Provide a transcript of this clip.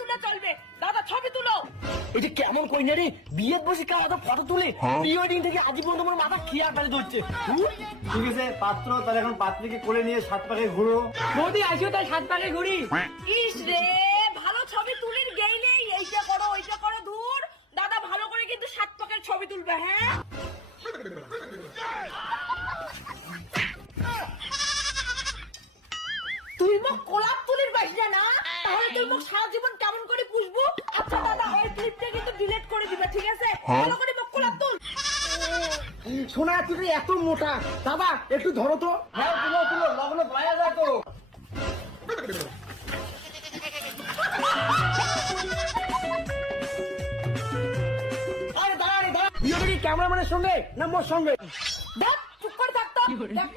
তুলে চলবে। দাদা ছবি তুলো। এটা কেমন কই না রে, বিয়ের বসে কার এত ফটো তুলে প্রি ওয়েডিং থেকে আজ পর্যন্ত আমার মাথা খিয়া ফেলে ধরছে। ঠিক আছে পাত্র, তাহলে এখন পাত্রীকে কোলে নিয়ে 7 পাকে ঘুরো। বৌদি আসিও তাই 7 পাকে ঘুরি। ইস রে, ভালো ছবি তুলির গেই নেই, এইটা করো ওইটা করো। ধুর, দাদা ভালো করে কিন্তু 7 পাকের ছবি তুলবে। হ্যাঁ তুই মুখ কোলাপ তুলির বাসনা না, তাহলে তুই মুখ সারা জীবন কেমন করে পুষবো? আচ্ছা দাদা, এই ক্লিপটা কিন্তু ডিলিট করে দিবে, ঠিক আছে? ভালো করে মুখ কোলাপ তুল। শোনা তুই এত মোটা, দাদা একটু ধরো তো। হ্যাঁ তুলো তুলো, লগ্ন পায়া যায় তো। আরে দাঁড়া রে দাঁড়া, বিয়ে ক্যামেরাম্যানের সঙ্গে না মোর সঙ্গে? দেখ চুপ করে থাকতো, দেখ